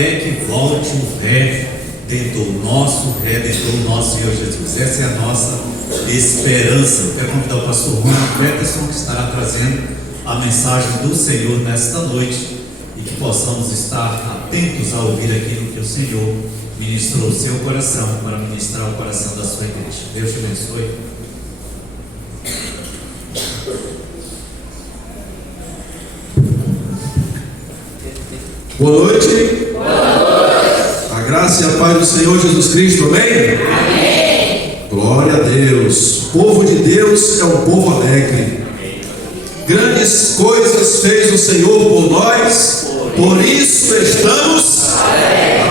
até que volte o Redentor, nosso Redentor, nosso Senhor Jesus. Essa é a nossa esperança. Eu quero convidar o pastor Rui Peterson, que estará trazendo a mensagem do Senhor nesta noite, e que possamos estar atentos a ouvir aquilo que o Senhor ministrou o seu coração para ministrar o coração da sua igreja. Deus te abençoe. Boa noite. Boa noite. A graça e a paz do Senhor Jesus Cristo, amém? Amém. Glória a Deus. O povo de Deus é um povo alegre. Grandes coisas fez o Senhor por nós, por isso estamos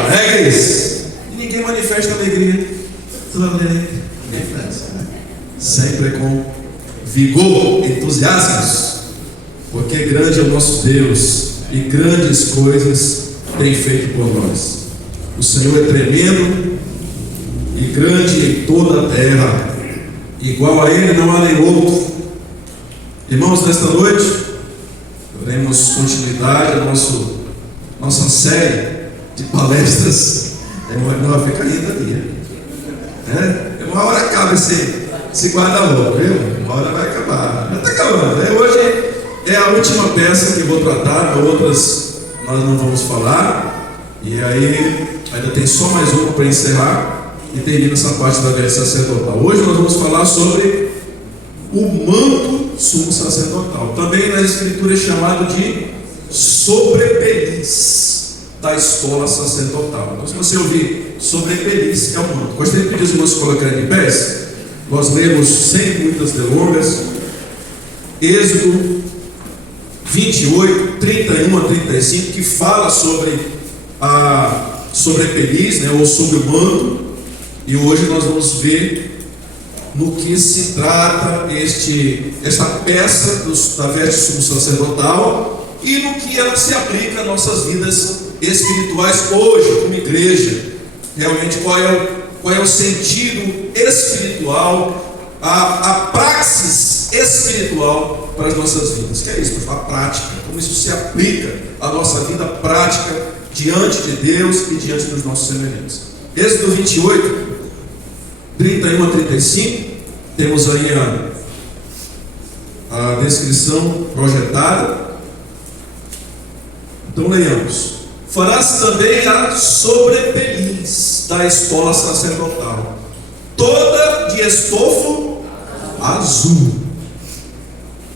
alegres. E ninguém manifesta alegria. Sempre com vigor, entusiasmos, porque grande é o nosso Deus e grandes coisas tem feito por nós. O Senhor é tremendo e grande em toda a terra, igual a Ele não há nem outro. Irmãos, nesta noite daremos continuidade à nossa série de palestras. Não fica ainda ali, uma hora acaba esse guarda-roupa, viu? Uma hora vai acabar, já está acabando, Hoje é a última peça que vou tratar, outras nós não vamos falar, e aí ainda tem só mais uma para encerrar e termina essa parte da vida sacerdotal. Hoje nós vamos falar sobre o manto sumo sacerdotal, também na escritura é chamado de sobrepeliz da escola sacerdotal. Então, se você ouvir sobrepeliz, é o manto. Gostaria de pedir os irmãos colocarem de pés. Nós lemos sem muitas delongas Êxodo 28, 31 a 35, que fala sobre a sobrepeliz, ou sobre o manto, e hoje nós vamos ver no que se trata esta peça da veste sumo sacerdotal e no que ela se aplica às nossas vidas espirituais hoje, como igreja. Realmente, qual é o sentido espiritual, a praxis espiritual para as nossas vidas? Que é isso, a prática, como isso se aplica à nossa vida prática diante de Deus e diante dos nossos semelhantes. Êxodo 28, 31 a 35, temos aí a descrição projetada. Então leiamos. Farás também a sobrepeliz da escola sacerdotal, toda de estofo azul.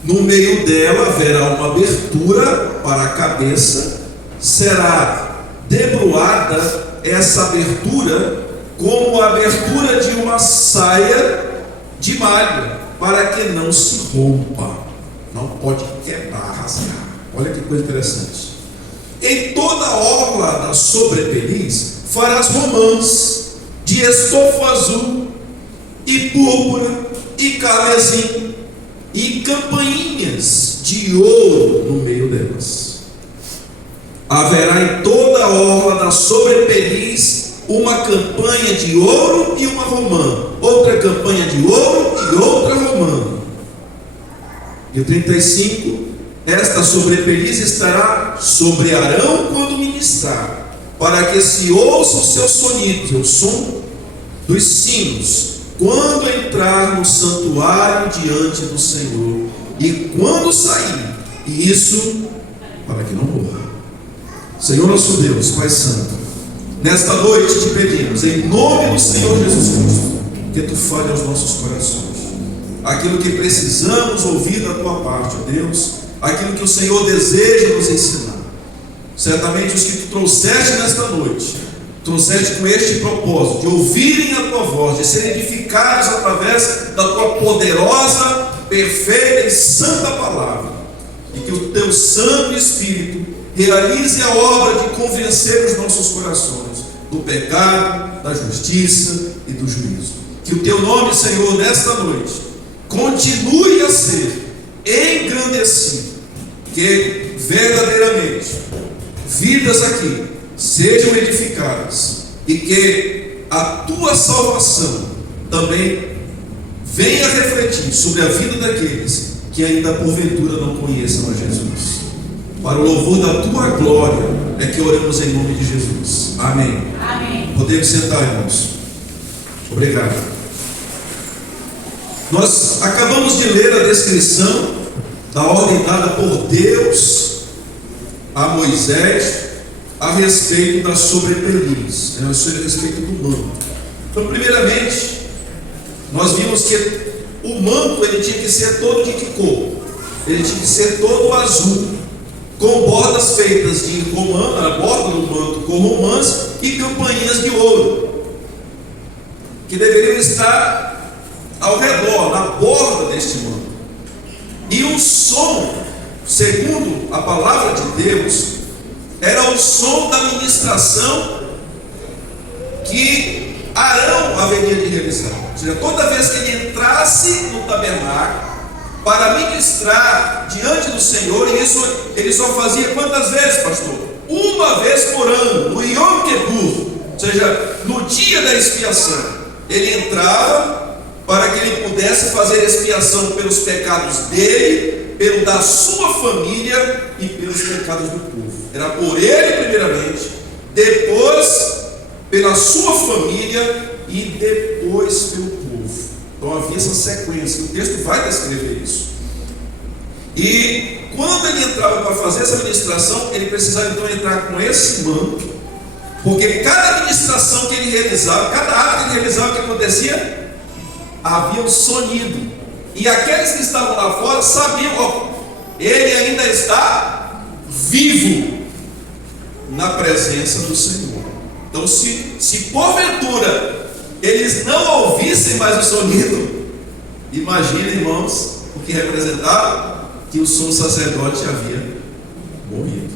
No meio dela haverá uma abertura para a cabeça, será debruada essa abertura como a abertura de uma saia de malha, para que não se rompa, não pode quebrar, rasgar. Olha que coisa interessante. Em toda a orla da sobrepeliz farás romãs de estofo azul e púrpura e carmesim e campainhas de ouro no meio delas. Haverá em toda a orla da sobrepeliz uma campanha de ouro e uma romã, outra campanha de ouro e outra romã. E o 35, esta sobrepeliz estará sobre Arão quando ministrar, para que se ouça os seus sonidos, o som dos sinos, quando entrar no santuário diante do Senhor e quando sair, e isso para que não morra. Senhor nosso Deus, Pai Santo, nesta noite te pedimos, em nome do Senhor Jesus Cristo, que tu fale aos nossos corações aquilo que precisamos ouvir da tua parte, ó Deus, aquilo que o Senhor deseja nos ensinar. Certamente os que tu trouxeste nesta noite, trouxeste com este propósito de ouvirem a tua voz, de serem edificados através da tua poderosa, perfeita e santa palavra, e que o teu Santo Espírito realize a obra de convencer os nossos corações do pecado, da justiça e do juízo. Que o teu nome, Senhor, nesta noite continue a ser engrandecido, que verdadeiramente vidas aqui sejam edificadas e que a tua salvação também venha refletir sobre a vida daqueles que ainda porventura não conheçam a Jesus. Para o louvor da tua glória é que oramos em nome de Jesus. Amém. Amém. Podemos sentar, irmãos. Obrigado. Nós acabamos de ler a descrição da ordem dada por Deus a Moisés a respeito das sobrepeliz, a respeito do manto. Então, primeiramente, nós vimos que o manto ele tinha que ser todo de que cor? Ele tinha que ser todo azul, com bordas feitas de romã, a borda do manto com romãs e campainhas de ouro, que deveriam estar ao redor, na borda deste manto. E o som, segundo a palavra de Deus, era o som da ministração que Arão haveria de realizar. Ou seja, toda vez que ele entrasse no tabernáculo para ministrar diante do Senhor, e isso ele só fazia quantas vezes, pastor? Uma vez por ano, no Yom Kippur, ou seja, no dia da expiação. Ele entrava para que ele pudesse fazer expiação pelos pecados dele, pelo da sua família e pelos pecados do povo. Era por ele primeiramente, depois pela sua família e depois pelo povo. Então havia essa sequência, o texto vai descrever isso. E quando ele entrava para fazer essa ministração, ele precisava então entrar com esse manto, porque cada ministração que ele realizava, cada ato que ele realizava, o que acontecia? Havia um sonido, e aqueles que estavam lá fora sabiam, ó, ele ainda está vivo na presença do Senhor. Então, se porventura eles não ouvissem mais o sonido, imaginem, irmãos, o que representava que o sumo sacerdote havia morrido.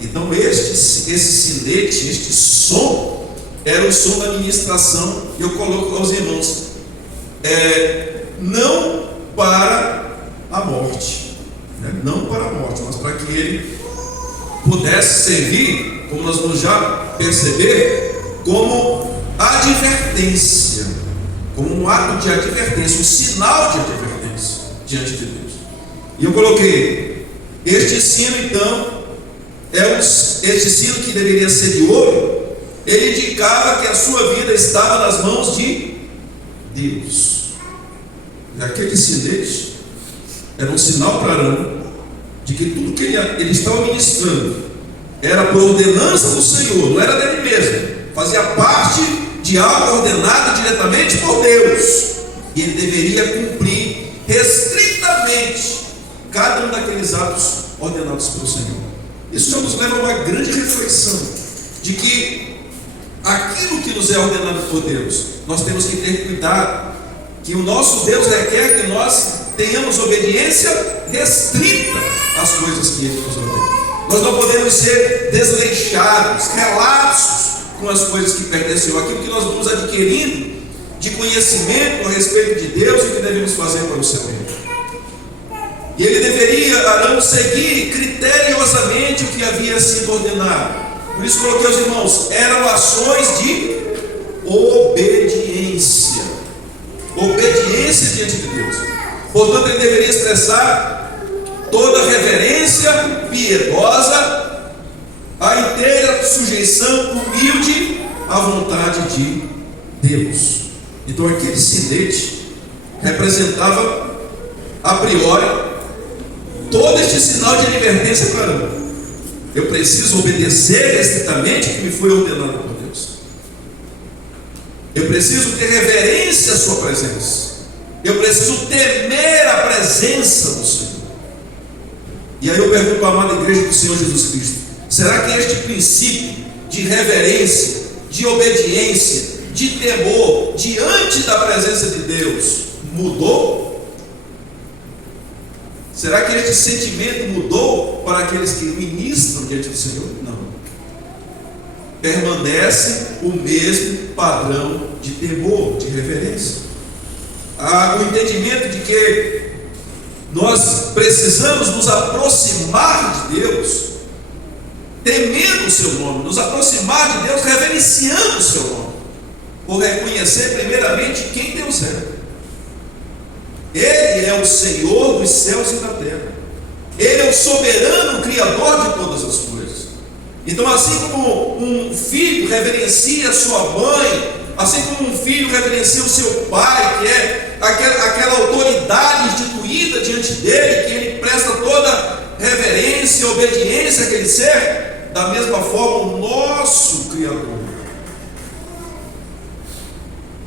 Então, esse sinete, este som, era o som da ministração, e eu coloco aos irmãos, não para a morte, né? Não para a morte, mas para que ele pudesse servir, como nós vamos já perceber, como advertência, como um ato de advertência, um sinal de advertência diante de Deus. E eu coloquei este sino, então, este sino que deveria ser de ouro, ele indicava que a sua vida estava nas mãos de Deus. E aquele sinete era um sinal para Arão de que tudo que ele estava ministrando era por ordenança do Senhor, não era dele mesmo, fazia parte de algo ordenado diretamente por Deus, e ele deveria cumprir restritamente cada um daqueles atos ordenados pelo Senhor. Isso já nos leva a uma grande reflexão de que aquilo que nos é ordenado por Deus, nós temos que ter cuidado, que o nosso Deus requer que nós tenhamos obediência restrita às coisas que Ele nos ordena. Nós não podemos ser desleixados, relapsos com as coisas que pertencem, aquilo que nós vamos adquirindo de conhecimento a respeito de Deus e o que devemos fazer para o seu reino. E ele deveria, Arão, seguir criteriosamente o que havia sido ordenado. Por isso coloquei aos irmãos, eram ações de obediência. Obediência diante de Deus. Portanto, ele deveria expressar toda reverência piedosa, a inteira sujeição humilde à vontade de Deus. Então aquele sinete representava a priori todo este sinal de advertência para Arão. Eu preciso obedecer estritamente o que me foi ordenado por Deus. Eu preciso ter reverência à sua presença. Eu preciso temer a presença do Senhor. E aí eu pergunto para a amada igreja do Senhor Jesus Cristo: será que este princípio de reverência, de obediência, de temor diante da presença de Deus mudou? Será que este sentimento mudou para aqueles que ministram diante do Senhor? Não. Permanece o mesmo padrão de temor, de reverência. O entendimento de que nós precisamos nos aproximar de Deus, temendo o seu nome, nos aproximar de Deus, reverenciando o seu nome, por reconhecer primeiramente quem Deus é. Ele é o Senhor dos céus e da terra. Ele é o soberano Criador de todas as coisas. Então, assim como um filho reverencia sua mãe, assim como um filho reverencia o seu pai, que é aquela autoridade instituída diante dele, que ele presta toda reverência e obediência àquele ser, da mesma forma o nosso Criador,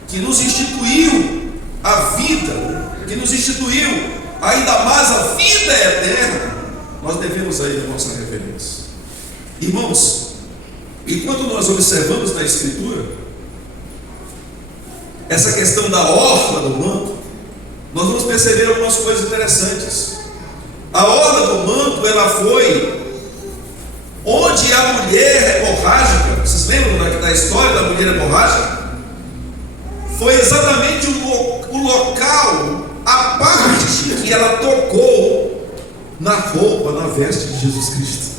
que nos instituiu a vida, que nos instituiu ainda mais a vida eterna, nós devemos a Ele a nossa reverência. Irmãos, enquanto nós observamos na Escritura essa questão da orla do manto, nós vamos perceber algumas coisas interessantes. A orla do manto, ela foi onde a mulher hemorrágica, vocês lembram da história da mulher hemorrágica? Foi exatamente o local, a parte que ela tocou na roupa, na veste de Jesus Cristo.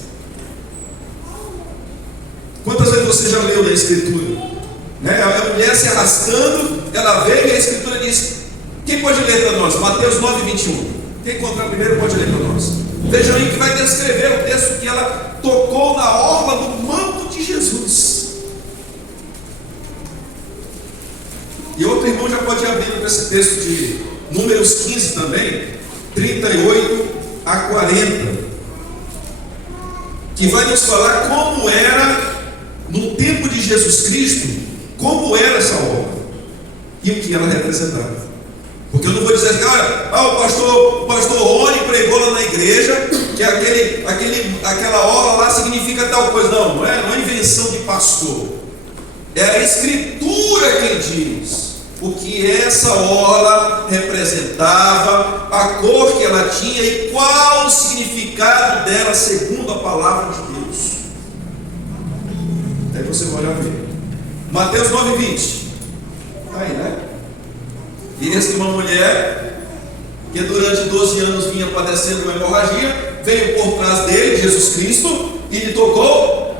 Quantas vezes você já leu na Escritura? A mulher se arrastando, ela veio e a Escritura diz: quem pode ler para nós? Mateus 9:21. Quem encontrar primeiro pode ler para nós. Vejam aí que vai descrever o texto que ela tocou na orla do manto de Jesus. E outro irmão já pode ir abrindo para esse texto de Números 15 também, 38 a 40, que vai nos falar como era no tempo de Jesus Cristo, como era essa obra e o que ela representava. Porque eu não vou dizer que o pastor Rony pregou lá na igreja que aquela obra lá significa tal coisa. Não é invenção de pastor, é a Escritura quem diz o que essa orla representava, a cor que ela tinha e qual o significado dela segundo a palavra de Deus. Aí você vai ver Mateus 9:20. Está aí, né? E eis que uma mulher que durante 12 anos vinha padecendo uma hemorragia veio por trás dele, Jesus Cristo, e lhe tocou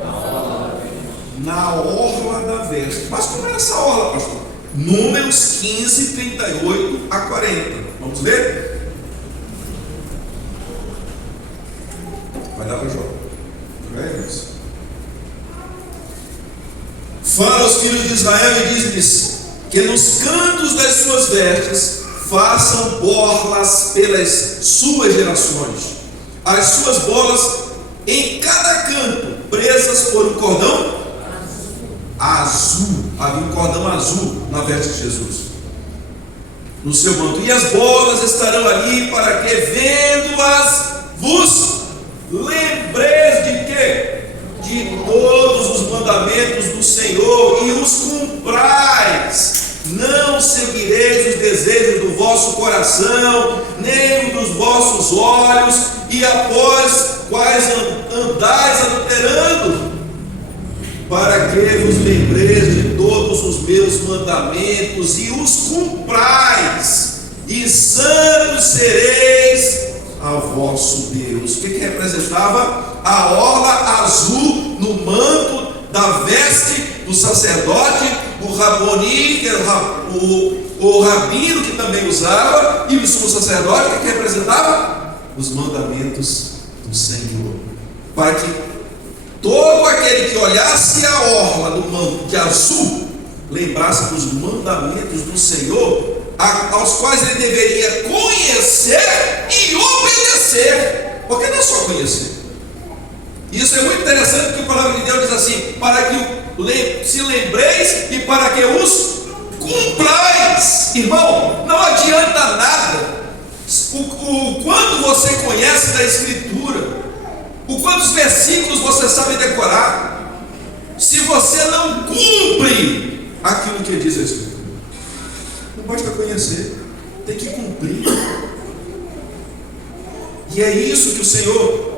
na orla da veste. Mas como era essa orla, pastor? Números 15, 38 a 40. Vamos ler? Vai dar para João. Fala aos filhos de Israel e diz-lhes que nos cantos das suas vestes façam borlas pelas suas gerações, as suas bolas em cada canto, presas por um cordão azul. Havia um cordão azul na veste de Jesus, no seu manto, e as bolas estarão ali para que, vendo-as, vos lembreis de quê? De todos os mandamentos do Senhor e os cumprais. Não seguireis os desejos do vosso coração, nem os dos vossos olhos, e após quais andais adulterando, para que vos lembreis de todos os meus mandamentos e os cumprais, e santos sereis ao vosso Deus. O que representava a orla azul no manto da veste do sacerdote, o Raboni, que era o rabino que também usava, e o sumo sacerdote, que representava os mandamentos do Senhor, para que todo aquele que olhasse a orla do manto de azul lembrasse dos mandamentos do Senhor, aos quais ele deveria conhecer e obedecer, porque não é só conhecer. Isso é muito interessante, porque a palavra de Deus diz assim: para que se lembreis e para que os cumprais. Irmão, não adianta nada o quanto você conhece da Escritura, o quantos versículos você sabe decorar, se você não cumpre aquilo que diz a Escritura. Não basta conhecer, tem que cumprir. E é isso que o Senhor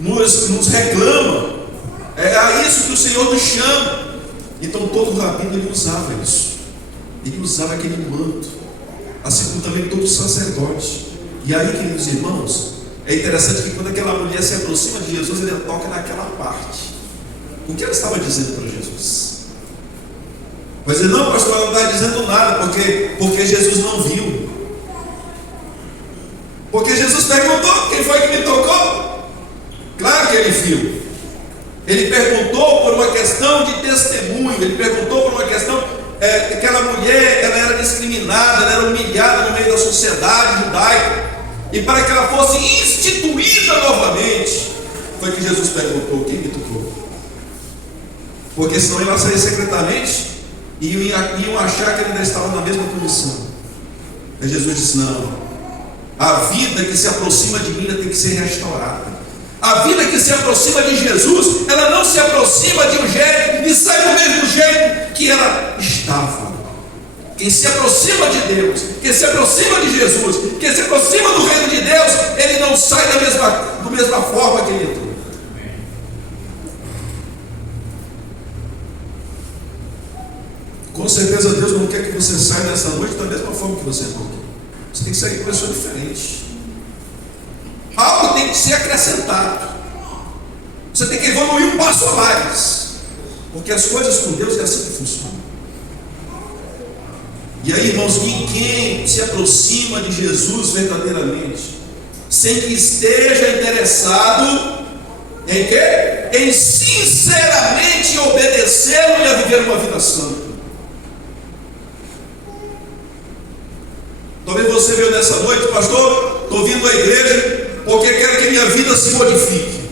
nos reclama, é a isso que o Senhor nos chama. Então todo rabino ele usava isso, ele usava aquele manto, assim como também todo sacerdote. E aí, queridos irmãos, é interessante que quando aquela mulher se aproxima de Jesus, ele toca naquela parte. O que ela estava dizendo para Jesus? Mas ele: não, pastor, ela não está dizendo nada, porque Jesus não viu. Porque Jesus perguntou: quem foi que me tocou? Claro que ele viu. Ele perguntou por uma questão de testemunho, ele perguntou por uma questão, aquela mulher, ela era discriminada, ela era humilhada no meio da sociedade judaica, e para que ela fosse instituída novamente, foi que Jesus perguntou: quem me tocou? Porque senão ela saía secretamente e iam achar que ele ainda estava na mesma condição. Mas Jesus disse: não, a vida que se aproxima de mim tem que ser restaurada. A vida que se aproxima de Jesus, ela não se aproxima de um jeito e sai do mesmo jeito que ela estava. Quem se aproxima de Deus, quem se aproxima de Jesus, quem se aproxima do reino de Deus, ele não sai da mesma forma que ele entrou. Com certeza Deus não quer que você saia nessa noite da mesma forma que você entrou. Você tem que sair com uma pessoa diferente. Algo tem que ser acrescentado. Você tem que evoluir um passo a mais. Porque as coisas com Deus é assim que funcionam. E aí, irmãos, quem se aproxima de Jesus verdadeiramente, sem que esteja interessado em quê? Em sinceramente obedecê-lo e a viver uma vida santa. Talvez você veio nessa noite: pastor, estou vindo à igreja porque quero que minha vida se modifique.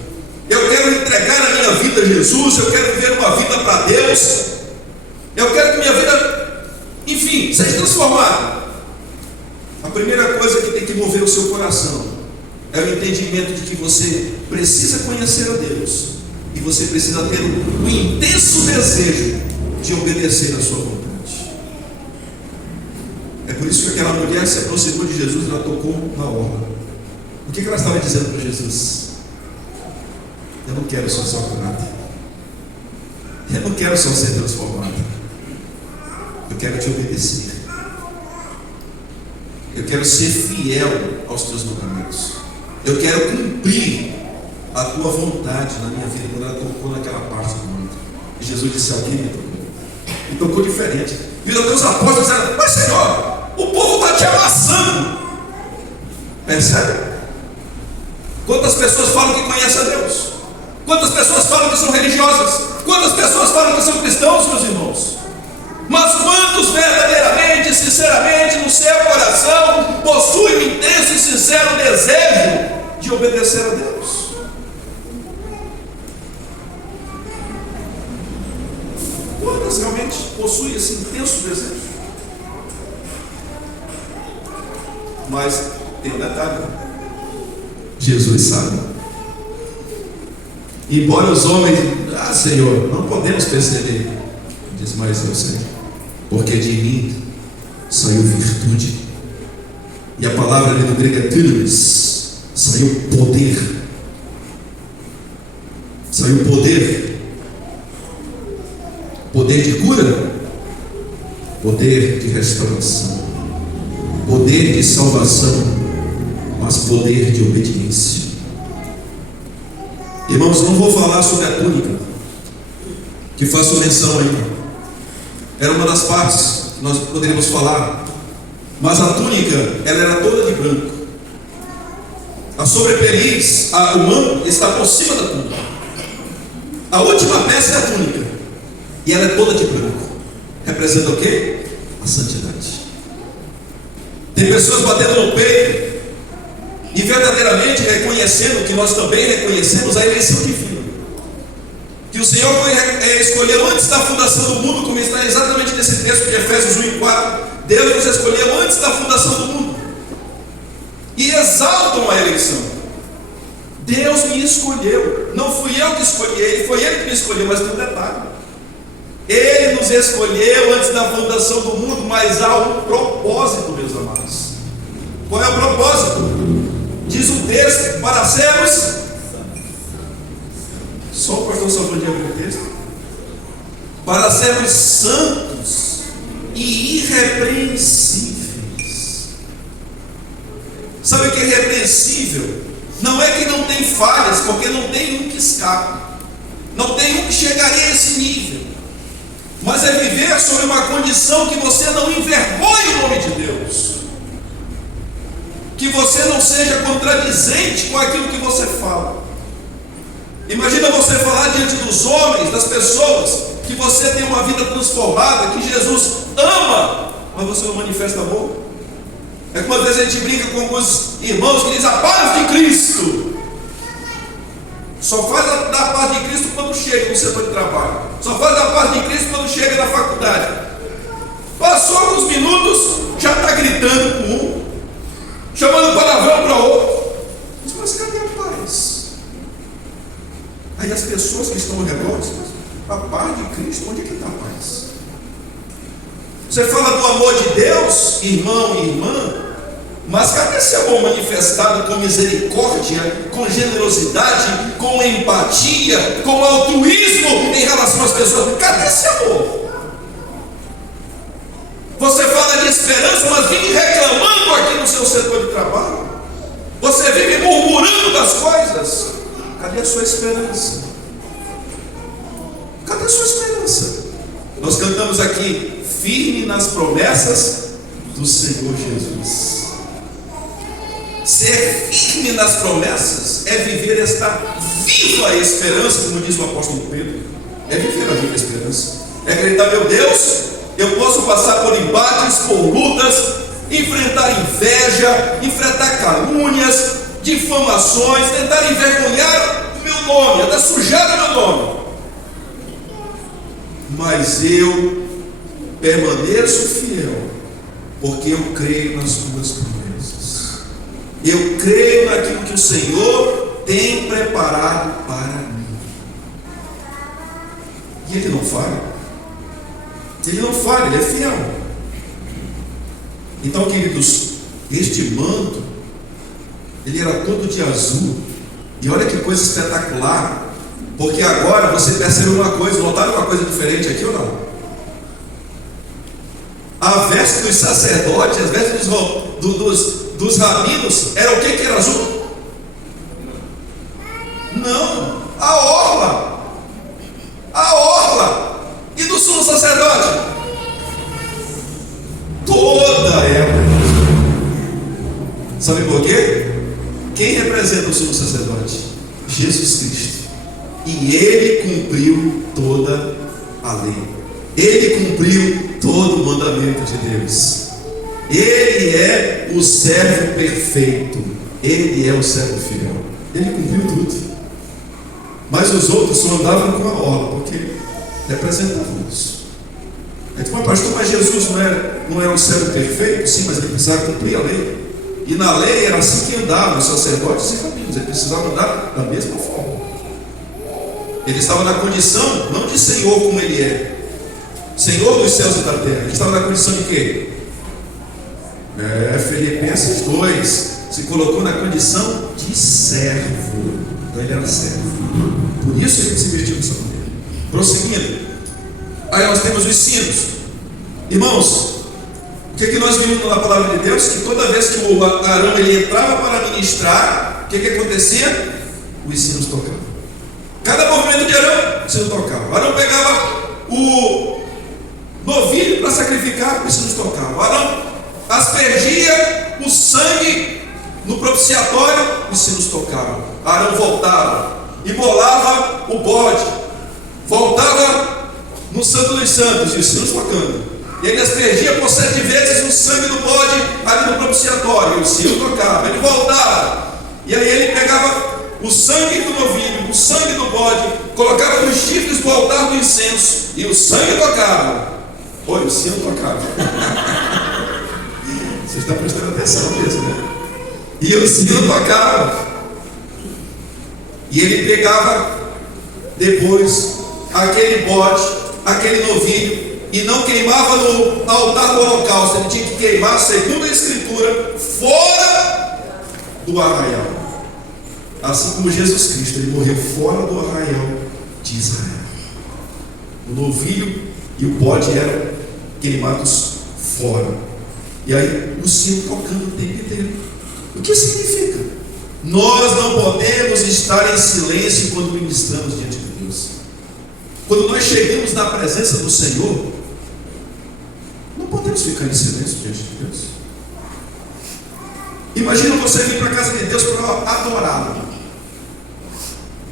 Eu quero entregar a minha vida a Jesus, eu quero viver uma vida para Deus, eu quero que minha vida, enfim, seja transformada. A primeira coisa que tem que mover o seu coração é o entendimento de que você precisa conhecer a Deus e você precisa ter um intenso desejo de obedecer a sua vontade. É por isso que aquela mulher se aproximou de Jesus e ela tocou na orla. O que ela estava dizendo para Jesus? Eu não quero só ser curado, eu não quero só ser transformado, eu quero te obedecer, eu quero ser fiel aos teus mandamentos, eu quero cumprir a tua vontade na minha vida. Quando ela tocou naquela parte do mundo, e Jesus disse: alguém me tocou, e tocou diferente. Viram até os apóstolos dizendo: mas Senhor, o povo está te amassando. Percebe? Quantas pessoas falam que conhecem a Deus? Quantas pessoas falam que são religiosas? Quantas pessoas falam que são cristãos, meus irmãos? Mas quantos verdadeiramente, sinceramente, no seu coração possuem um intenso e sincero desejo de obedecer a Deus? Quantas realmente possuem esse intenso desejo? Mas tem um detalhe: Jesus sabe. Embora os homens, Senhor, não podemos perceber, diz: mas eu sei, porque de mim saiu virtude. E a palavra ali no grego é dunamis, saiu poder. Saiu poder. Poder de cura, poder de restauração, poder de salvação, mas poder de obediência. Irmãos, não vou falar sobre a túnica, que faço menção aí. Era uma das partes que nós poderíamos falar. Mas a túnica, ela era toda de branco. A sobrepeliz, o manto, está por cima da túnica. A última peça é a túnica, e ela é toda de branco. Representa o quê? A santidade. Tem pessoas batendo no peito e verdadeiramente reconhecendo, que nós também reconhecemos, a eleição divina, que o Senhor escolheu antes da fundação do mundo, como está exatamente nesse texto de Efésios 1 e 4. Deus nos escolheu antes da fundação do mundo, e exaltam a eleição. Deus me escolheu, não fui eu que escolhi ele, foi ele que me escolheu. Mas tem um detalhe: ele nos escolheu antes da fundação do mundo, mas há um propósito, meus amados. Qual é o propósito? Diz o texto: para sermos, só o pastor Salvador abriu o texto, para sermos santos e irrepreensíveis. Sabe o que é irrepreensível? Não é que não tem falhas, porque não tem um que escape, não tem um que chegaria a esse nível, mas é viver sob uma condição que você não envergonhe o nome de Deus, que você não seja contradizente com aquilo que você fala. Imagina você falar diante dos homens, das pessoas, que você tem uma vida transformada, que Jesus ama, mas você não manifesta amor. É que uma vez a gente brinca com alguns irmãos que dizem: a paz de Cristo. Só faz da paz de Cristo quando chega no setor de trabalho. Só faz da paz de Cristo quando chega na faculdade. Passou alguns minutos, já está gritando com um, chamando palavrão para outro. Mas cadê a paz? Aí as pessoas que estão ao redor dizem: mas a paz de Cristo, onde é que está a paz? Você fala do amor de Deus, irmão e irmã, mas cadê esse amor manifestado com misericórdia, com generosidade, com empatia, com altruísmo em relação às pessoas? Cadê esse amor? Você fala de esperança, mas vive reclamando aqui no seu setor de trabalho. Você vive murmurando das coisas. Cadê a sua esperança? Cadê a sua esperança? Nós cantamos aqui: firme nas promessas do Senhor Jesus. Ser firme nas promessas é viver esta viva esperança, como diz o apóstolo Pedro. É viver a viva esperança. É acreditar: meu Deus, eu posso passar por embates, por lutas, enfrentar inveja, enfrentar calúnias, difamações, tentar envergonhar o meu nome, até sujar o meu nome, mas eu permaneço fiel, porque eu creio nas tuas promessas. Eu creio naquilo que o Senhor tem preparado para mim. E Ele não falha. Ele não falha, Ele é fiel. Então, queridos, este manto, ele era todo de azul. E olha que coisa espetacular, porque agora você percebe uma coisa. Notaram uma coisa diferente aqui ou não? A veste dos sacerdotes, as vestes dos rabinos, era o que era azul? Não, a orla. A orla. E do sumo sacerdote? Toda época. Sabe por quê? Quem representa o sumo sacerdote? Jesus Cristo. E Ele cumpriu toda a lei. Ele cumpriu todo o mandamento de Deus. Ele é o servo perfeito. Ele é o servo fiel. Ele cumpriu tudo. Mas os outros só andavam com a orla, porque representavam isso. É que, pastor, mas Jesus não é um servo perfeito? Sim, mas ele precisava cumprir a lei. E na lei era assim que andavam os sacerdotes e rabinos. Ele precisava andar da mesma forma. Ele estava na condição, não de Senhor como Ele é, Senhor dos céus e da terra. Ele estava na condição de quê? Filipenses 2 se colocou na condição de servo. Então ele era servo. Por isso ele se vestiu dessa maneira. Prosseguindo, aí nós temos os sinos. Irmãos, o que nós vimos na palavra de Deus? Que toda vez que o Arão ele entrava para ministrar, o que acontecia? Os sinos tocavam. Cada movimento de Arão, o sino tocava. Arão pegava o novilho para sacrificar, os sinos tocavam. Arão aspergia o sangue no propiciatório, os sinos tocavam. Arão voltava, imolava o bode, voltava no Santo dos Santos, e os sinos tocando. E ele aspergia por 7 vezes o sangue do bode ali no propiciatório, e o sino tocava. Ele voltava, e aí ele pegava o sangue do novilho, o sangue do bode, colocava nos chifres do altar do incenso, e o sangue tocava. Oi, o sino tocava. Você está prestando atenção mesmo, né? E o sino tocava. E ele pegava depois aquele bode, aquele novilho, e não queimava no altar do holocausto. Ele tinha que queimar, segundo a Escritura, fora do arraial. Assim como Jesus Cristo, ele morreu fora do arraial de Israel. O novilho e o bode eram queimados fora. E aí o sino tocando o tempo inteiro. O que significa? Nós não podemos estar em silêncio quando ministramos diante de Deus. Quando nós chegamos na presença do Senhor, não podemos ficar em silêncio diante de Deus. Imagina você vir para a casa de Deus para adorá-lo.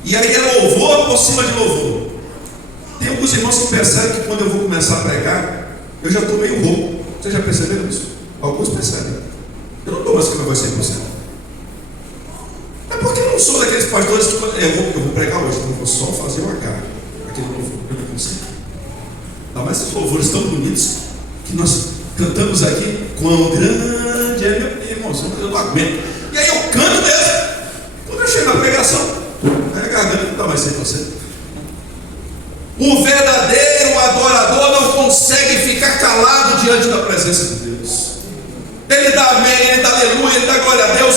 E aí é louvor por cima de louvor. Tem alguns irmãos que percebem que quando eu vou começar a pregar, eu já estou meio rouco. Vocês já perceberam isso? Alguns percebem. Eu não estou mais com a voz 100%. É porque eu não sou daqueles pastores que eu vou pregar hoje, então eu vou só fazer uma cara. Aquele louvor, eu não consigo. Ainda mais esses louvores tão bonitos que nós cantamos aqui. Quão grande é meu irmão, eu não aguento. E aí eu canto mesmo. Quando eu chego na pregação, a garganta não está mais 100%. O verdadeiro adorador não consegue ficar calado diante da presença de Deus. Ele dá amém, ele dá aleluia, ele dá glória a Deus.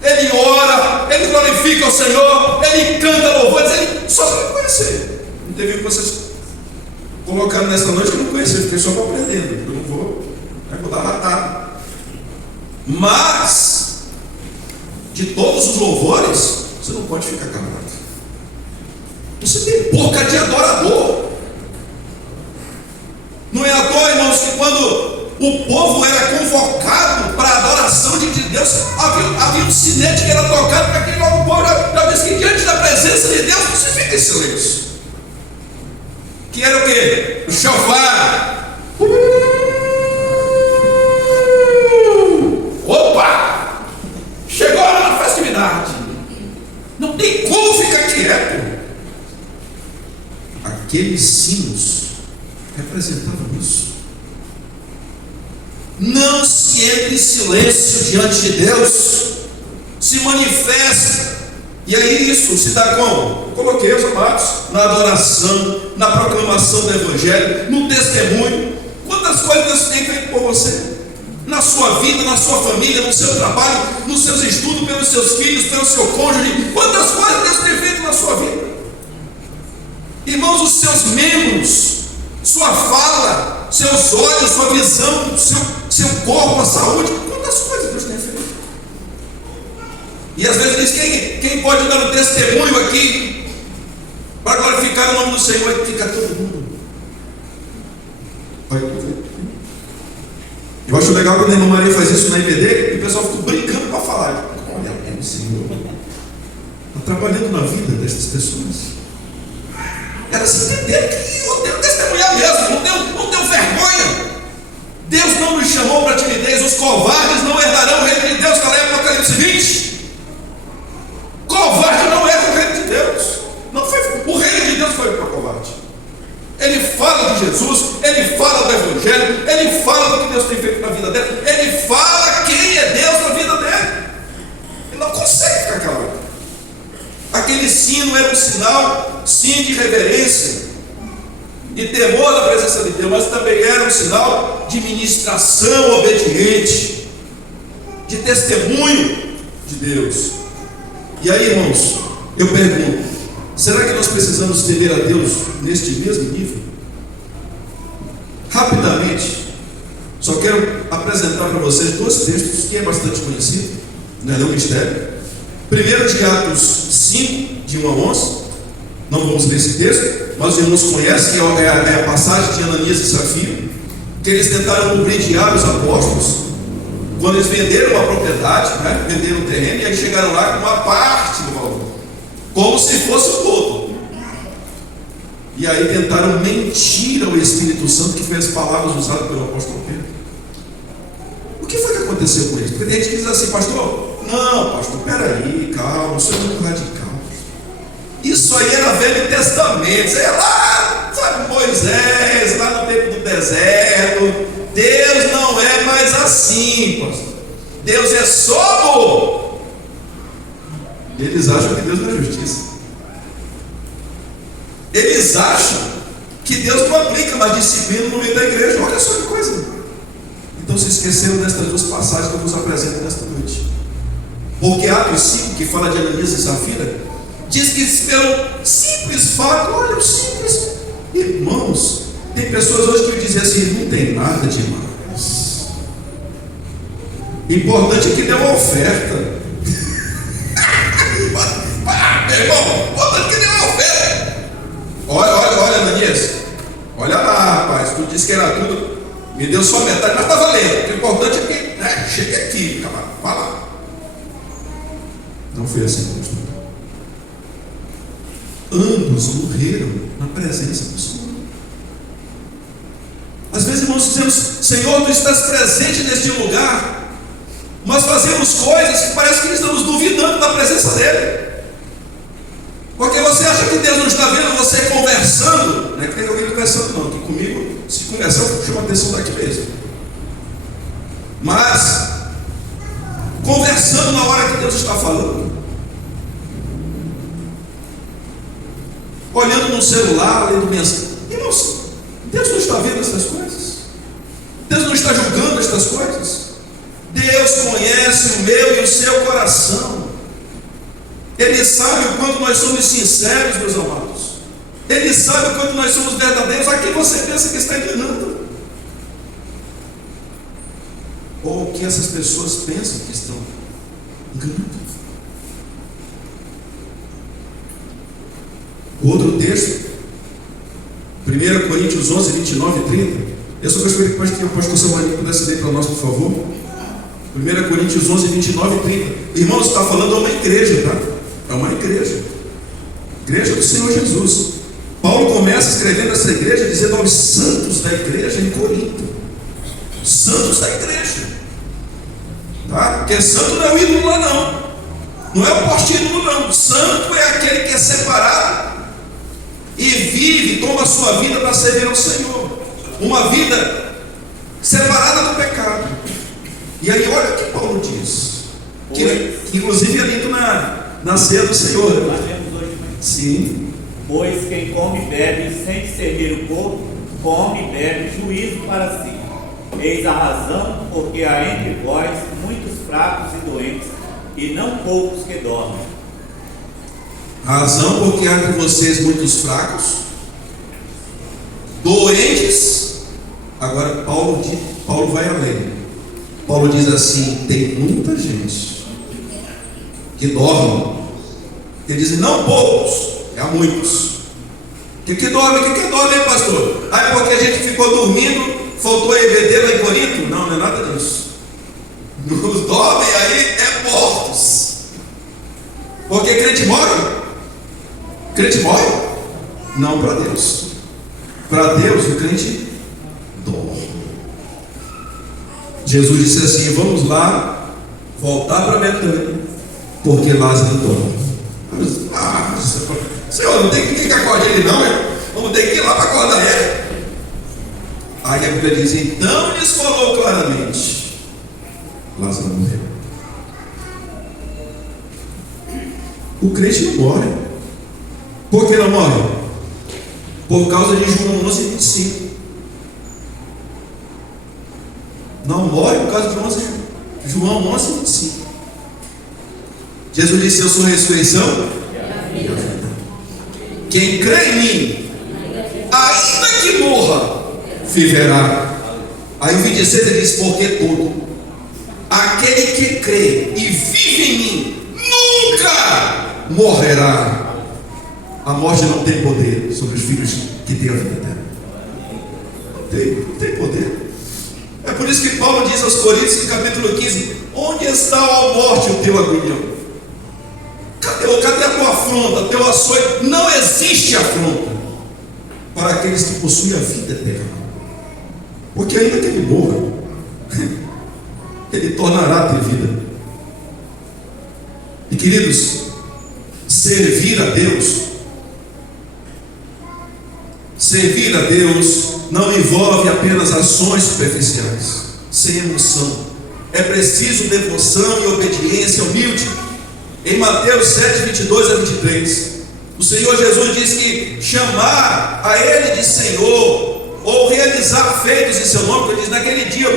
Ele ora, ele glorifica o Senhor, ele canta louvores, ele só para conhecer. Não teve que vocês colocaram nessa noite que eu não conhecia, fiquei só aprendendo. Eu não vou dar ratado. Mas de todos os louvores, você não pode ficar calado. Você tem boca de adorador. Não é à toa, irmãos, que quando o povo era convocado para a adoração de Deus, havia um sinete que era tocado para que logo o povo já disse que diante da presença de Deus você fica em silêncio. Que era o quê? O shofar. Opa! Chegou a hora da festividade. Não tem como ficar quieto. Aqueles sinos representavam isso. Não se entre em silêncio diante de Deus. Se manifesta. E aí isso se dá como? Eu coloquei os amados na adoração, na proclamação do Evangelho, no testemunho. Quantas coisas Deus tem feito por você? Na sua vida, na sua família, no seu trabalho, nos seus estudos, pelos seus filhos, pelo seu cônjuge. Quantas coisas Deus tem feito na sua vida? Irmãos, os seus membros, sua fala, seus olhos, sua visão, seu corpo, a saúde, quantas coisas Deus tem feito. E às vezes diz, quem pode dar um testemunho aqui para glorificar o nome do Senhor? E fica todo mundo. Eu acho legal quando a irmã Maria faz isso na IBD, e o pessoal fica brincando para falar. Olha, é o Senhor. Está trabalhando na vida dessas pessoas. Elas entenderam que eu tenho que testemunhar mesmo, não tenho vergonha. Deus não nos chamou para timidez, os covardes não herdarão o reino de Deus, está lá em Apocalipse 20. Covarde não herda o reino de Deus. Não foi, o reino de Deus foi para o covarde. Ele fala de Jesus, ele fala do Evangelho, ele fala do que Deus tem feito na vida dele, ele fala quem é Deus na vida dele. Ele não consegue ficar calado. Aquele sino era um sinal, sim, de reverência e temor da presença de Deus, mas também era um sinal de ministração obediente, de testemunho de Deus. E aí, irmãos, eu pergunto, será que nós precisamos temer a Deus neste mesmo nível? Rapidamente, só quero apresentar para vocês dois textos que é bastante conhecido, não é um mistério. Primeiro de Atos 5, de 1 a 11. Não vamos ler esse texto, mas os irmãos conhecem, que é a passagem de Ananias e Safira, que eles tentaram lubrificar os apóstolos, quando eles venderam uma propriedade, né? Venderam o terreno, e aí chegaram lá com uma parte do valor, como se fosse o todo. E aí tentaram mentir ao Espírito Santo, que foi as palavras usadas pelo apóstolo Pedro. O que foi que aconteceu com eles? Porque tem gente que diz assim, pastor, não, pastor, peraí, calma, isso é muito radical. Isso aí era Velho Testamento, isso aí é lá, sabe, Moisés, lá no tempo do deserto. Deus não é mais assim, pastor. Deus é só amor. Eles acham que Deus não é justiça. Eles acham que Deus não aplica mais disciplina no meio da igreja. Olha só que coisa. Então se esqueceram destas duas passagens que eu vos apresento nesta noite. Porque Atos 5, que fala de Ananias e Safira, diz que pelo simples fato, olha o simples. Irmãos, tem pessoas hoje que dizem assim, não tem nada demais. Importante é que dê uma oferta. Meu irmão, importante que dê uma oferta. Olha, Ananias. Olha lá, rapaz, tu disse que era tudo. Me deu só metade, mas está valendo. O importante é que chegue aqui, camarada. Vai lá. Não foi assim, pastor. ambos morreram na presença do Senhor. Às vezes, irmãos, dizemos: Senhor, Tu estás presente neste lugar, mas fazemos coisas que parece que estamos duvidando da presença dEle. Porque você acha que Deus não está vendo você conversando? Não é que tem alguém conversando, não. Que comigo, se conversar, eu chamo a atenção daqui mesmo. Mas conversando na hora que Deus está falando, olhando no celular, lendo mensagem. Irmãos, Deus não está vendo essas coisas? Deus não está julgando estas coisas? Deus conhece o meu e o seu coração. Ele sabe o quanto nós somos sinceros, meus amados. Ele sabe o quanto nós somos verdadeiros. A quem você pensa que está enganando? Ou o que essas pessoas pensam que estão enganando? Outro texto, 1 Coríntios 11, 29 e 30. Eu só gostaria que o pastor Samuel pudesse ler para nós, por favor. 1 Coríntios 11, 29 e 30. Irmãos, está falando a uma igreja, tá? É uma igreja. Igreja do Senhor Jesus. Paulo começa escrevendo essa igreja dizendo aos santos da igreja em Corinto. Santos da igreja. Tá? Porque santo não é o ídolo lá, não. Não é o postínulo, não. Santo é aquele que é separado e vive, toma a sua vida para servir ao Senhor. Uma vida separada do pecado. E aí olha o que Paulo diz, que inclusive é dito na ceia do Senhor. Sim. Pois quem come e bebe sem discernir o corpo, come e bebe juízo para si. Eis a razão, porque há entre vós muitos fracos e doentes, e não poucos que dormem. Razão, porque há entre vocês muitos fracos, doentes. Agora Paulo vai além. Paulo diz assim: tem muita gente que dorme. Ele diz: não poucos, é muitos. O que dorme? O que dorme, hein, pastor? Ah, é porque a gente ficou dormindo, faltou EBD lá em Corinto? Não, não é nada disso. Nos dormem aí é mortos. Porque crente morre? Crente morre? Não para Deus. Para Deus o crente dorme. Jesus disse assim: vamos lá, voltar para Betânia, porque Lázaro dorme. Senhor, não tem que acordar ele não, vamos ter que ir lá para acordar ele. Aí a Bíblia diz: então lhes falou claramente: Lázaro morreu. O crente não morre. Por que não morre? Por causa de João 11, 25. Não morre por causa de João 11, 25. Jesus disse: eu sou a ressurreição. Quem crê em mim, ainda que morra, viverá. Aí o 26 ele diz: porque todo aquele que crê e vive em mim nunca morrerá. A morte não tem poder sobre os filhos que têm a vida eterna. Não tem poder. É por isso que Paulo diz aos Coríntios, no capítulo 15: onde está, ó morte, o teu aguilhão? Cadê a tua afronta, teu açoite? Não existe afronta para aqueles que possuem a vida eterna. Porque ainda que ele morra, ele tornará a ter vida. E queridos, servir a Deus não envolve apenas ações superficiais, sem emoção. É preciso devoção e obediência humilde. Em Mateus 7, 22 a 23, o Senhor Jesus diz que chamar a Ele de Senhor, ou realizar feitos em seu nome, porque ele diz: naquele dia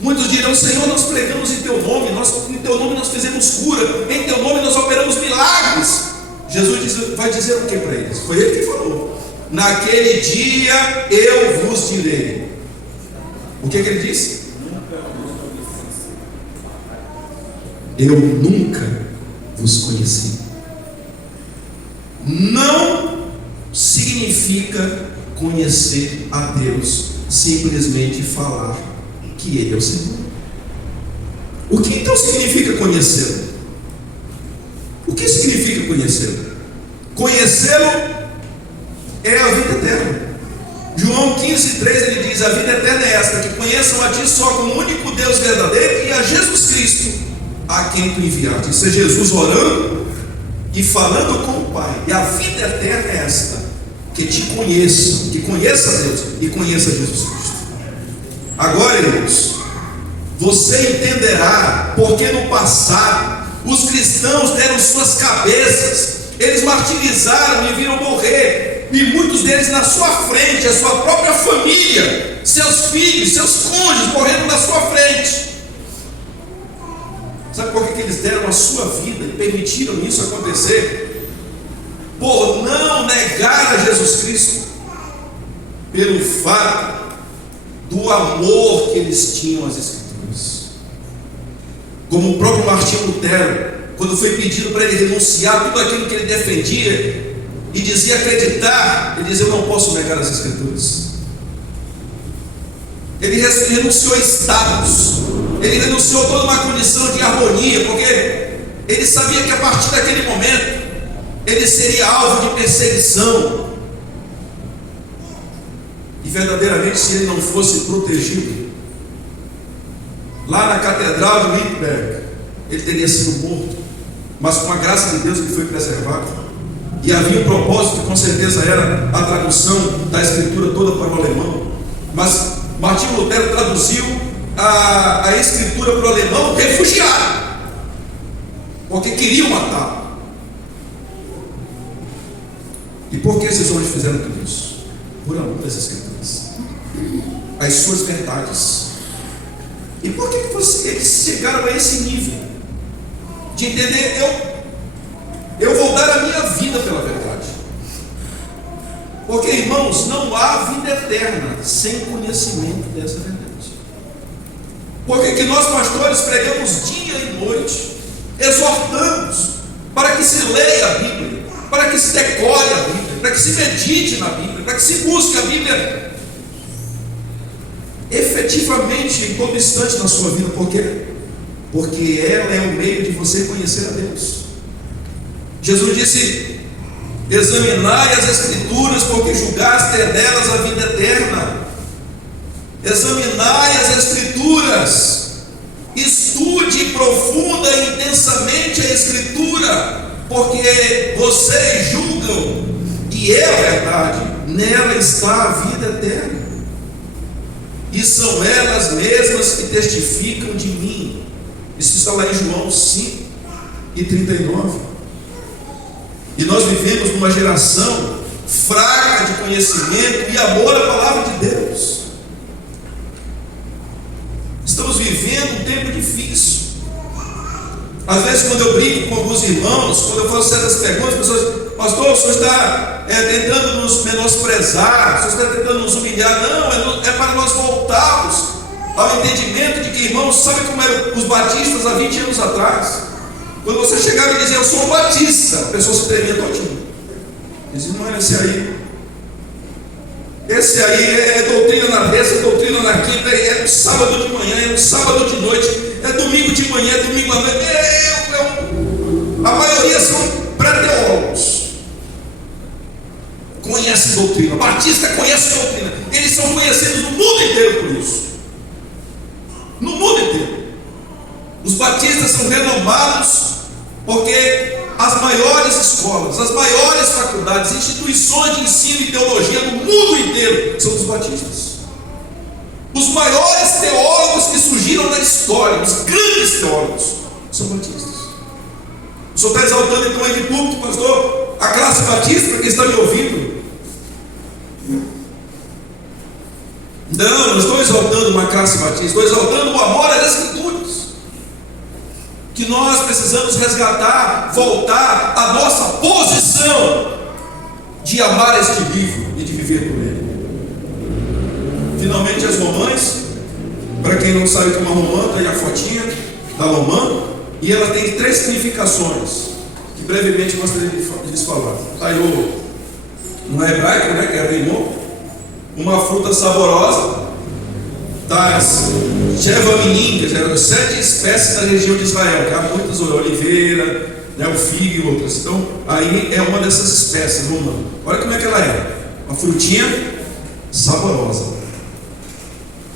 muitos dirão: Senhor, nós pregamos em teu nome, em teu nome nós fizemos cura, em teu nome nós operamos milagres. Jesus vai dizer o que para eles? Foi ele que falou: naquele dia eu vos direi. O que ele disse? Eu nunca vos conheci. Não significa conhecer a Deus simplesmente falar que Ele é o Senhor. O que então significa conhecê-lo? O que significa conhecê-lo? Conhecê-lo é a vida eterna. João 15,3 ele diz: a vida eterna é esta, que conheçam a ti só como único Deus verdadeiro e a Jesus Cristo, a quem tu enviaste. Isso é Jesus orando e falando com o Pai. E a vida eterna é esta, que te conheçam, que conheça Deus e conheça Jesus Cristo. Agora, irmãos, você entenderá porque no passado os cristãos deram suas cabeças, eles martirizaram e viram morrer, e muitos deles na sua frente, a sua própria família, seus filhos, seus cônjuges morreram na sua frente. Sabe por que eles deram a sua vida e permitiram isso acontecer? Por não negar a Jesus Cristo, pelo fato do amor que eles tinham às Escrituras. Como o próprio Martinho Lutero, quando foi pedido para ele renunciar tudo aquilo que ele defendia e dizia acreditar, ele dizia: eu não posso negar as Escrituras. Ele renunciou a status, ele renunciou a toda uma condição de harmonia, porque ele sabia que a partir daquele momento ele seria alvo de perseguição. E verdadeiramente, se ele não fosse protegido, lá na catedral de Wittenberg, ele teria sido morto. Mas com a graça de Deus ele foi preservado. E havia um propósito que com certeza era a tradução da Escritura toda para o alemão. Mas Martinho Lutero traduziu a Escritura para o alemão refugiado, porque queriam matá-lo. E por que esses homens fizeram tudo isso? Por amor das Escrituras, as suas verdades. E por que eles chegaram a esse nível de entender: eu vou dar a minha vida pela verdade? Porque, irmãos, não há vida eterna sem conhecimento dessa verdade. Porque que nós pastores pregamos dia e noite, exortamos para que se leia a Bíblia, para que se decore a Bíblia, para que se medite na Bíblia, para que se busque a Bíblia efetivamente em todo instante na sua vida. Por quê? Porque ela é o meio de você conhecer a Deus. Jesus disse: examinai as Escrituras, porque julgaste nelas a vida eterna. Examinai as Escrituras, estude profunda e intensamente a Escritura, porque vocês julgam, e é a verdade, nela está a vida eterna, e são elas mesmas que testificam de mim. Isso está lá em João 5:39. E nós vivemos numa geração fraca de conhecimento e amor à palavra de Deus. Estamos vivendo um tempo difícil. Às vezes, quando eu brinco com alguns irmãos, quando eu faço certas perguntas, as pessoas: pastor, o senhor está tentando nos menosprezar, o senhor está tentando nos humilhar. Não, é para nós voltarmos ao entendimento de que, irmãos, sabe como eram os batistas há 20 anos atrás? Quando você chegava e dizia: eu sou um batista, a pessoa se tremia todinha. Dizia: não é esse aí. Esse aí é doutrina na terça, é doutrina na quinta, é no sábado de manhã, é no sábado de noite, é domingo de manhã, é domingo à noite. A maioria são pré-teólogos. Conhece doutrina. Batista conhece doutrina. Eles são conhecidos no mundo inteiro por isso. No mundo inteiro. Os batistas são renomados porque as maiores escolas, as maiores faculdades, instituições de ensino e teologia no mundo inteiro são dos batistas. Os maiores teólogos que surgiram na história, os grandes teólogos, são batistas. O senhor está exaltando então aí de público, pastor, a classe batista que está me ouvindo? Não estou exaltando uma classe batista, estou exaltando o amor às Escrituras, que nós precisamos resgatar, voltar à nossa posição de amar este livro e de viver por ele. Finalmente, as romãs, para quem não sabe o que é uma romã, está aí a fotinha da romã, e ela tem 3 significações, que brevemente gostaria de lhes falar. Está aí no hebraico, né, que é rimô, uma fruta saborosa das Jevaminim, que eram 7 espécies da região de Israel, que há muitas: oliveira, né, o figo e outras. Então, aí é uma dessas espécies romã. Olha como é que ela é. Uma frutinha saborosa.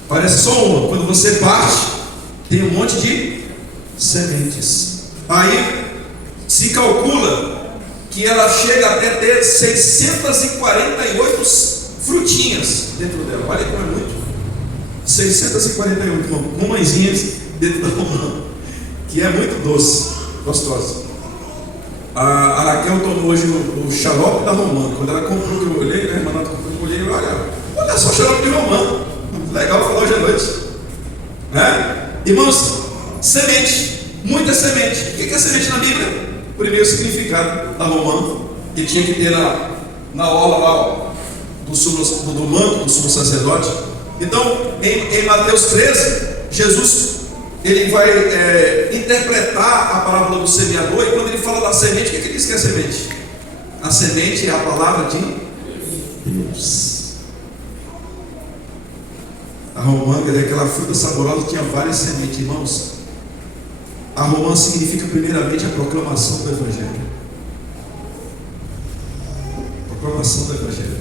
Parece só uma. Quando você parte, tem um monte de sementes. Aí se calcula que ela chega até ter 648 frutinhas dentro dela. Olha como é muito. 648 romãzinhas dentro da romã, que é muito doce, gostosa. A Raquel tomou hoje o xarope da romã. Quando ela comprou, que eu olhei, né, Renato comprou, eu olhei, olha só o xarope de romã. Legal, falou hoje à noite, né? Irmãos, semente, muita semente. O que é semente na Bíblia? O primeiro significado da romã, que tinha que ter na orla lá do manto do sumo sacerdote. Então, em Mateus 13, Jesus ele vai interpretar a parábola do semeador, e quando ele fala da semente, o que ele diz que é semente? A semente é a palavra de Deus. A romã, que é aquela fruta saborosa, tinha várias sementes, irmãos. A romã significa primeiramente a proclamação do Evangelho. Proclamação do Evangelho.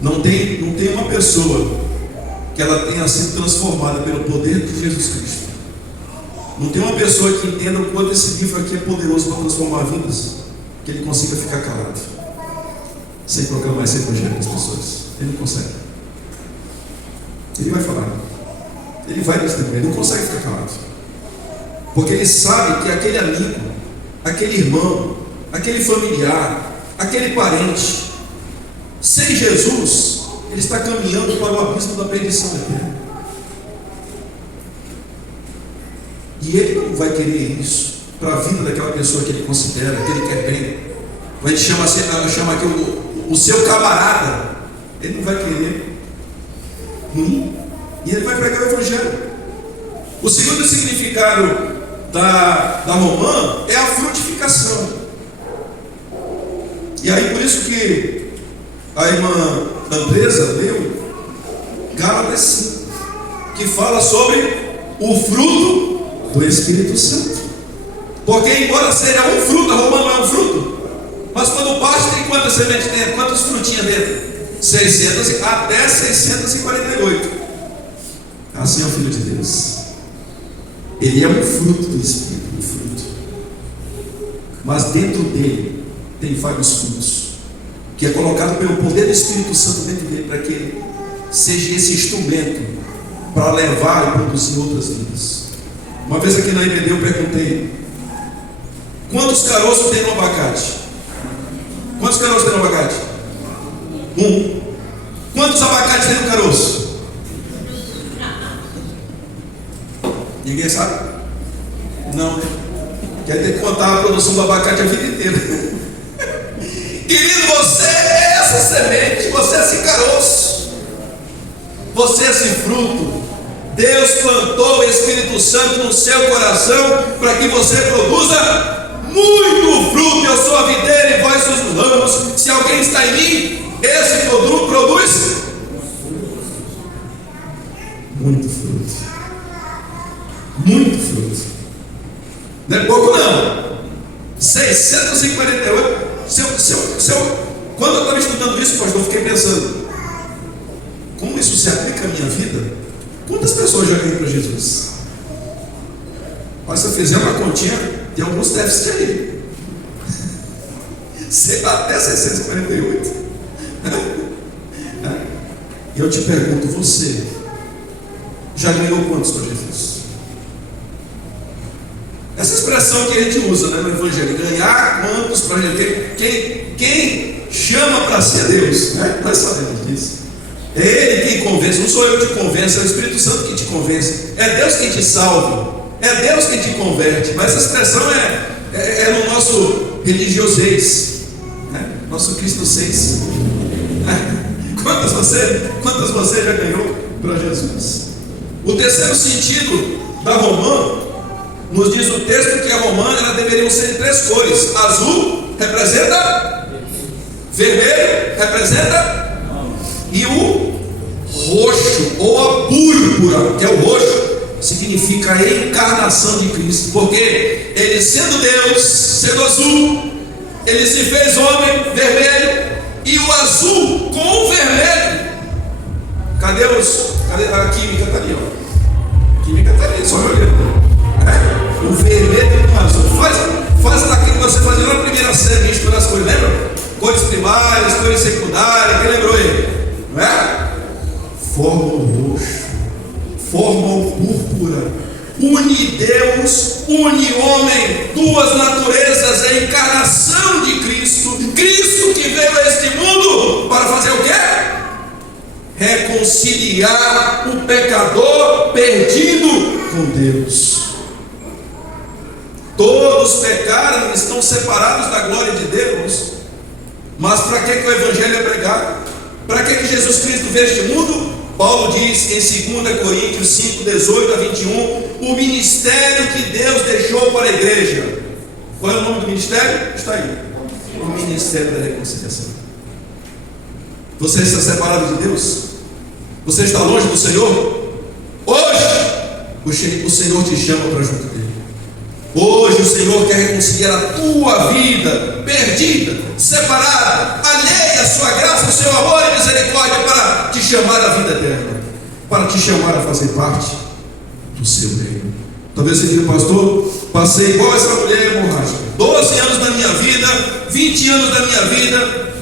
Não tem uma pessoa que ela tenha sido transformada pelo poder de Jesus Cristo. Não tem uma pessoa que entenda o quanto esse livro aqui é poderoso para transformar vidas, que ele consiga ficar calado sem proclamar esse Evangelho para as pessoas. Ele não consegue. Ele vai falar, ele vai testemunhar, ele não consegue ficar calado, porque ele sabe que aquele amigo, aquele irmão, aquele familiar, aquele parente, sem Jesus, ele está caminhando para o abismo da perdição eterna. E ele não vai querer isso para a vida daquela pessoa que ele considera, que ele quer bem. A gente chama aqui o seu camarada. Ele não vai querer ruim, e ele vai pregar o Evangelho. O segundo significado da romã é a frutificação. E aí por isso que a irmã Andresa leu Gálatas 5, que fala sobre o fruto do Espírito Santo. Porque embora seja um fruto, a romã não é um fruto, mas quando parte tem quantas sementes dentro? Quantas frutinhas dentro? 600 até 648. Assim é o Filho de Deus. Ele é um fruto do Espírito, um fruto. Mas dentro dele tem vários frutos, que é colocado pelo poder do Espírito Santo dentro dele, para que ele seja esse instrumento para levar e produzir outras vidas. Uma vez aqui na IBD eu perguntei: quantos caroços tem no abacate? Quantos caroços tem no abacate? Um. Quantos abacates tem no caroço? Ninguém sabe? Não. Quer ter que contar a produção do abacate a vida inteira. Querido, você é essa semente, você é esse caroço, você é esse fruto. Deus plantou o Espírito Santo no seu coração para que você produza muito fruto. Eu sou a videira e vós sois os ramos. Se alguém está em mim, esse produz muito fruto. Muito fruto. Não é pouco não. 648. Quando eu estava estudando isso, pastor, eu fiquei pensando: como isso se aplica à minha vida? Quantas pessoas já ganham para Jesus? Mas se eu fizer uma continha, tem alguns déficits aí. Até 648. E eu te pergunto, você já ganhou quantos para Jesus? Essa expressão que a gente usa, né, no Evangelho: ganhar quantos para Jesus? Quem chama para ser Deus, né? Nós sabemos disso. É Ele quem convence, não sou eu que te convenço, é o Espírito Santo que te convence. É Deus quem te salva, é Deus quem te converte. Mas essa expressão é no nosso religiosez, né? Nosso Cristo 6. Quantas você já ganhou para Jesus? O terceiro sentido da romã, nos diz o texto que a romã ela deveriam ser de 3 cores. Azul representa, vermelho representa, e o roxo ou a púrpura, que é o roxo, significa a encarnação de Cristo, porque ele, sendo Deus, sendo azul, ele se fez homem vermelho, e o azul com o vermelho. Cadê a química? Está ali, ó. A química está ali, só olhando. O vermelho com o azul. Faz daquilo que você fazia na primeira série, misturar as coisas, lembra? Cores primárias, cores secundárias, quem lembrou aí? Não é? Formam roxo, formam púrpura, une Deus, une homem, duas naturezas, a encarnação de Cristo, Cristo que veio a este mundo para fazer o quê? Reconciliar o pecador perdido com Deus. Todos pecaram e estão separados da glória de Deus. Mas para que o Evangelho é pregado? Para que Jesus Cristo veio a este mundo? Paulo diz em 2 Coríntios 5, 18 a 21, o ministério que Deus deixou para a igreja. Qual é o nome do ministério? Está aí. O ministério da reconciliação. Você está separado de Deus? Você está longe do Senhor? Hoje o Senhor te chama para junto dele. Hoje o Senhor quer reconciliar a tua vida perdida, separada, alheia à sua graça, ao seu amor e misericórdia, para te chamar à vida eterna, para te chamar a fazer parte do seu reino. Talvez você diga, pastor, passei igual essa mulher hemorrágica, 12 anos da minha vida, 20 anos da minha vida,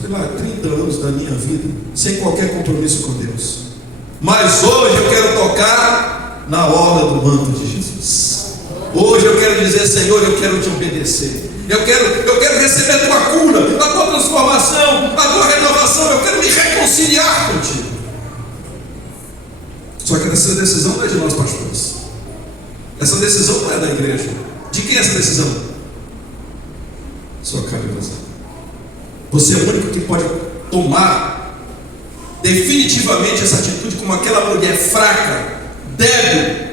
sei lá, 30 anos da minha vida, sem qualquer compromisso com Deus. Mas hoje eu quero tocar na orla do manto de Jesus. Hoje eu quero dizer, Senhor, eu quero te obedecer. Eu quero receber a tua cura, a tua transformação, a tua renovação. Eu quero me reconciliar contigo. Só que essa decisão não é de nós, pastores. Essa decisão não é da igreja. De quem é essa decisão? Só cabe a você. Você é o único que pode tomar definitivamente essa atitude, como aquela mulher fraca, débil,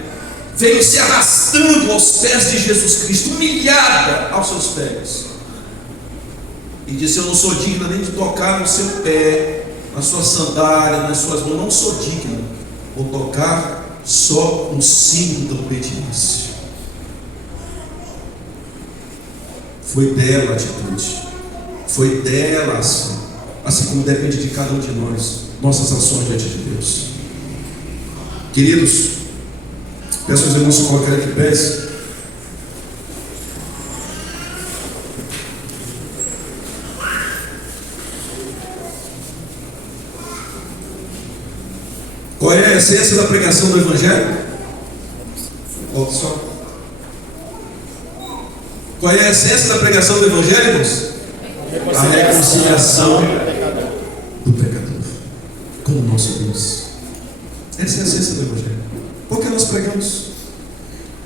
veio se arrastando aos pés de Jesus Cristo, humilhada aos seus pés, e disse: eu não sou digna nem de tocar no seu pé, na sua sandália, nas suas mãos, não sou digna, vou tocar só um símbolo da obediência. Foi dela a atitude, foi dela a ação, assim como depende de cada um de nós, nossas ações diante de Deus. Queridos, peço aos irmãos se colocarem de pés. Qual é a essência da pregação do Evangelho? Volta só. Qual é a essência da pregação do Evangelho, irmãos? A reconciliação do pecador com o nosso Deus. Essa é a essência do Evangelho. Por que nós pregamos?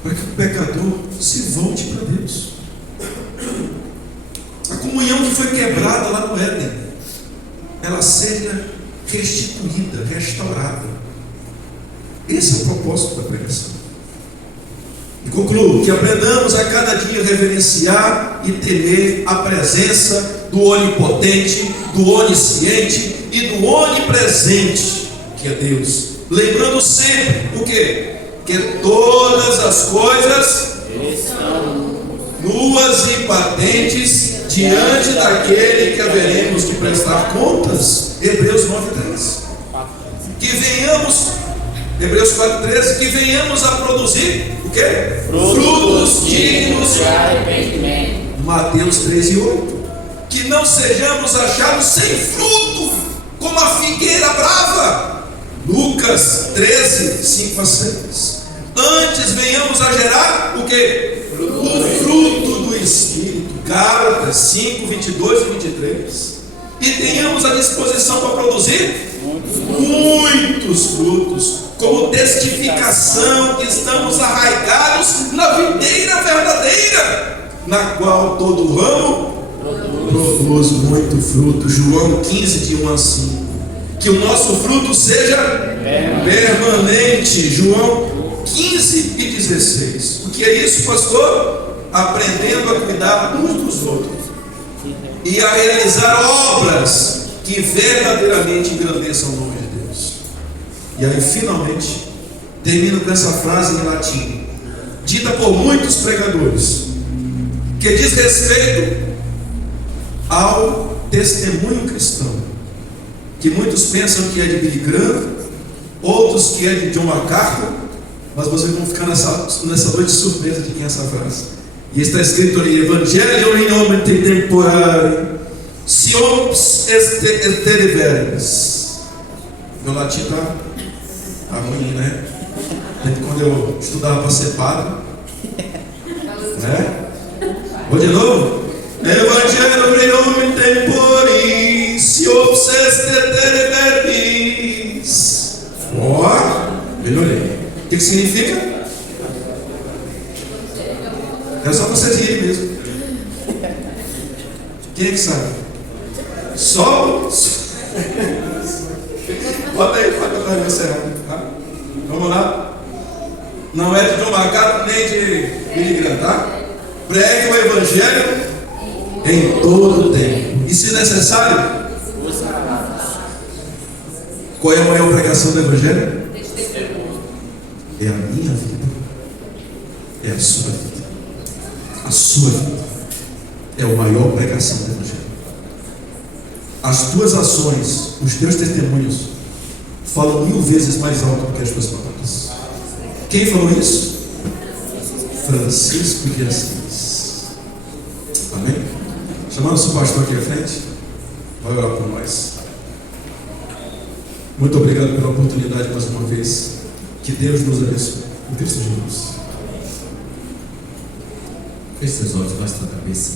Para que o pecador se volte para Deus. A comunhão que foi quebrada lá no Éden, ela seja restituída, restaurada. Esse é o propósito da pregação. E concluo: que aprendamos a cada dia reverenciar e temer a presença do onipotente, do onisciente e do onipresente, que é Deus. Lembrando sempre o quê? Que todas as coisas estão nuas e patentes diante daquele que haveremos de prestar contas. Hebreus 9:3. Que venhamos, Hebreus 4:13, que venhamos a produzir o quê? Frutos dignos de arrependimento. Mateus 13:8. Que não sejamos achados sem fruto, como a figueira brava. Lucas 13:5-6. Antes venhamos a gerar o quê? O fruto do Espírito. Gálatas 5:22 e 23. E tenhamos a disposição para produzir muitos frutos, como testificação que estamos arraigados na videira verdadeira, na qual todo ramo produz muito fruto. João 15:1-5. Que o nosso fruto seja permanente. João 15:16. O que é isso, pastor? Aprendendo a cuidar uns dos outros e a realizar obras que verdadeiramente engrandeçam o nome de Deus. E aí, finalmente, Termino com essa frase em latim, dita por muitos pregadores, que diz respeito ao testemunho cristão, que muitos pensam que é de Billy Graham, outros que é de John MacArthur, mas vocês vão ficar nessa noite surpresa de quem é essa frase. E está escrito ali: Evangelho in nomine temporare, siops estere verbis. Meu latim tá ruim, né? Quando eu estudava para ser padre, né? Vou de novo. Evangelho in nomine tempori, siops estere verbis. Ó, melhorei. O que significa? É só vocês rirem mesmo. Quem é que sabe? Só. Bota aí para eu encerrar, tá? Vamos lá. Não é de John MacArthur nem de Billy Graham, tá? Pregue o Evangelho em todo o tempo. E se necessário, qual é a maior pregação do Evangelho? É a minha vida. É a sua vida. A sua vida é a maior pregação do Evangelho. As tuas ações, os teus testemunhos falam 1000 vezes mais alto do que as tuas palavras. Quem falou isso? Francisco de Assis. Amém? Chamamos o pastor aqui à frente. Vai orar por nós. Muito obrigado pela oportunidade mais uma vez. Que Deus nos abençoe. Em Cristo Jesus. Feche seus olhos, baixe sua cabeça.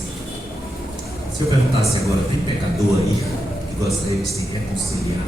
Se eu perguntasse agora, tem pecador aí que gostaria de se reconciliar?